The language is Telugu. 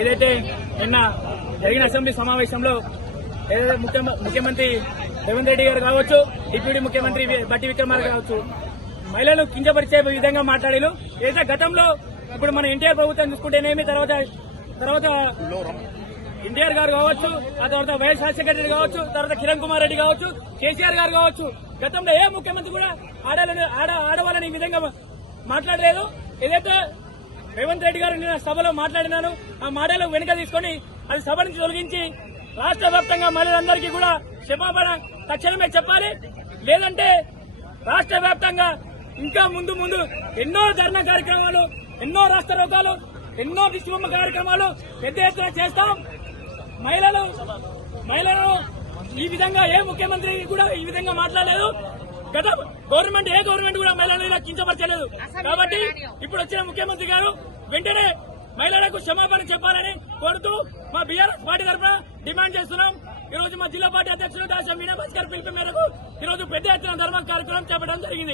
ఏదైతే నిన్న జరిగిన అసెంబ్లీ సమావేశంలో ఏదైతే ముఖ్యమంత్రి రేవంత్ రెడ్డి గారు కావచ్చు, డిప్యూటీ ముఖ్యమంత్రి బట్టి విక్రమార్క కావచ్చు, మహిళలు కించపరిచే విధంగా మాట్లాడారు. ఏదైతే గతంలో ఇప్పుడు మన ఎన్టీఆర్ ప్రభుత్వం చూసుకుంటేనేమి, తర్వాత ఎన్టీఆర్ గారు కావచ్చు, ఆ తర్వాత వైఎస్ రాజశేఖర రెడ్డి కావచ్చు, తర్వాత కిరణ్ కుమార్ రెడ్డి కావచ్చు, కేసీఆర్ గారు కావచ్చు, గతంలో ఏ ముఖ్యమంత్రి కూడా ఆడవాళ్ళని ఈ విధంగా మాట్లాడలేదు. ఏదైతే రేవంత్ రెడ్డి గారు నిన్న సభలో మాట్లాడినాను, ఆ మాటలు వెనుక తీసుకుని అది సభ నుంచి తొలగించి రాష్ట్ర వ్యాప్తంగా మహిళలందరికీ కూడా క్షమాపణ తక్షణమే చెప్పాలి. లేదంటే రాష్ట్ర వ్యాప్తంగా ఇంకా ముందు ఎన్నో ధర్నా కార్యక్రమాలు, ఎన్నో రాష్ట్ర రోగాలు, ఎన్నో దిశబొమ్మ కార్యక్రమాలు పెద్ద ఎత్తున చేస్తాం. మహిళలను ఈ విధంగా ఏ ముఖ్యమంత్రి కూడా ఈ విధంగా మాట్లాడలేదు. గత ఏ గవర్నమెంట్ కూడా మహిళలను ఇలా కించపరచలేదు. కాబట్టి ఇప్పుడు వచ్చిన ముఖ్యమంత్రి గారు వెంటనే మహిళలకు క్షమాపణ చెప్పాలని కోరుతూ మా బీఆర్ఎస్ పార్టీ తరఫున డిమాండ్ చేస్తున్నాం. ఈ రోజు మా జిల్లా పార్టీ అధ్యక్షులు డాక్టర్ మీనా భాస్కర్ పిలుపు మేరకు ఈ రోజు పెద్ద ఎత్తున ధర్మ కార్యక్రమం చేపట్టడం జరిగింది.